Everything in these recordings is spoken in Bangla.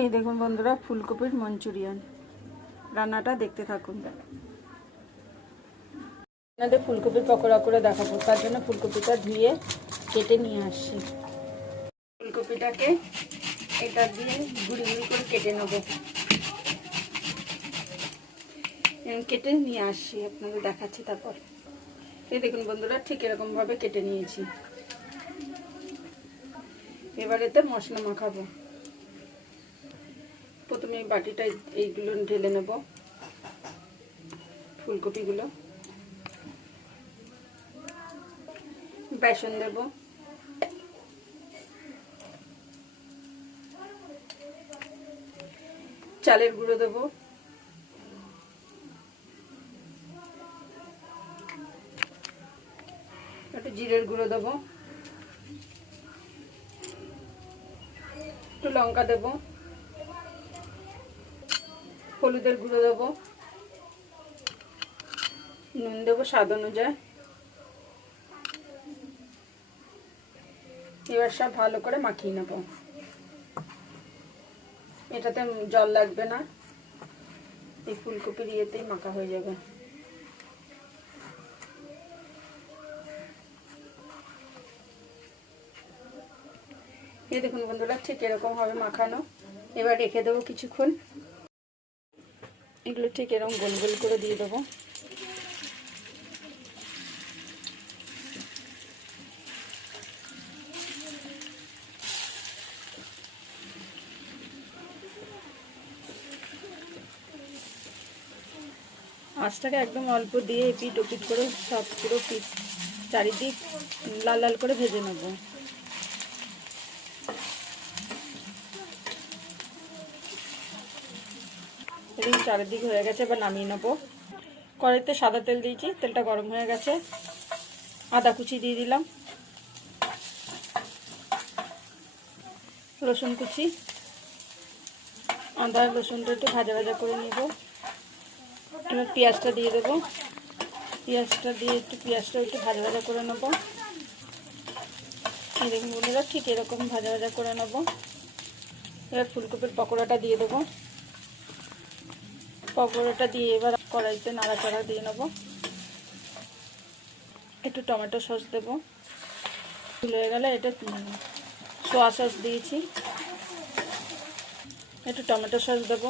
এই দেখুন বন্ধুরা, ফুলকপির মঞ্চুরিয়ান রান্নাটা দেখতে থাকুন। আপনাদের ফুলকপির পকোড়া করে দেখাবো। তার জন্য ফুলকপিটা ধুয়ে কেটে নিয়ে আসছি। ফুলকপিটাকে এটা দিয়ে গুঁড়ি গুঁড়ি করে কেটে নেবো। কেটে নিয়ে আসছি, আপনাদের দেখাচ্ছি। তারপর এই দেখুন বন্ধুরা, ঠিক এরকম ভাবে কেটে নিয়েছি। এবার এতে মশলা মাখাবো। প্রথমে এই বাটিটা এইগুলো ঢেলে নেব, ফুলকপিগুলো। বেসন দেব, চালের গুঁড়ো দেব, একটু জিরের গুঁড়ো দেব, একটু লঙ্কা দেব, হলুদের গুঁড়ো দেব, নুন দেব স্বাদ অনুযায়ী। এবার সব ভালো করে মাখিয়ে নেব। এটাতে জল লাগবে না, এই ফুলকপির ইয়েতেই মাখা হয়ে যাবে। এই দেখুন বন্ধুরা, ঠিক এরকম হবে মাখানো। এবার রেখে দেবো কিছুক্ষণ। এগুলো ঠিক এরকম গোল গোল করে দিয়ে দেবো। আঁচটাকে একদম অল্প দিয়ে এপিট ওপিট করে সব পুরো পিস চারিদিক লাল লাল করে ভেজে নেব। এদিকে চারিদিক হয়ে গেছে, এবার নামিয়ে নেবো। কড়াইতে সাদা তেল দিয়েছি, তেলটা গরম হয়ে গেছে। আদা কুচি দিয়ে দিলাম, রসুন কুচি। আদা রসুনটা একটু ভাজা ভাজা করে নেব। এবার পেঁয়াজটা দিয়ে দেবো। পেঁয়াজটা দিয়ে পেঁয়াজটা একটু ভাজা ভাজা করে নেবো। দেখুন বন্ধুরা, ঠিক এরকম ভাজা ভাজা করে নেবো। এবার ফুলকপির পকোড়াটা দিয়ে দেবো। পকোড়াটা দিয়ে এবার কড়াইতে নাড়াচাড়া দিয়ে নেবো। একটু টমেটো সস দেবো। হয়ে গেলে এটা সোয়া সস দিয়েছি, একটু টমেটো সস দেবো।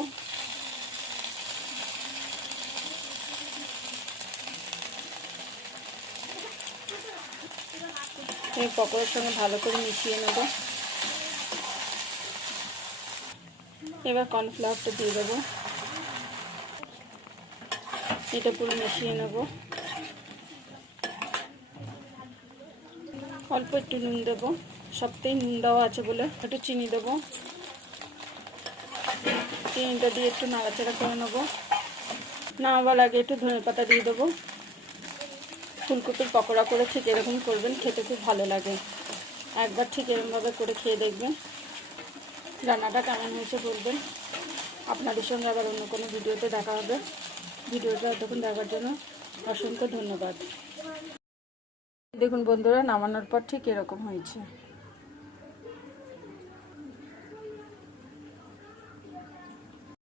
এই পকোড়ার সঙ্গে ভালো করে মিশিয়ে নেব। এবার কর্নফ্লাওয়ারটা দিয়ে দেবো। এটা পুরো মিশিয়ে নেব। অল্প একটু নুন দেবো, সবটাই নুন দেওয়া আছে বলে। একটু চিনি দেবো। চিনিটা দিয়ে একটু নাড়াচাড়া করে নেবো। নামাবার আগে একটু ধনেপাতা দিয়ে দেবো। ফুলকপির পকোড়া করে ঠিক এরকম করবেন, খেতে খুব ভালো লাগে। একবার ঠিক এরকমভাবে করে খেয়ে দেখবেন। রান্নাটা কেমন হয়েছে বলবেন। আপনাদের সঙ্গে আবার অন্য কোনো ভিডিওতে দেখা হবে। ভিডিওটা এতক্ষণ দেখার জন্য অসংখ্য ধন্যবাদ। দেখুন বন্ধুরা, নামানোর পর ঠিক এরকম হয়েছে।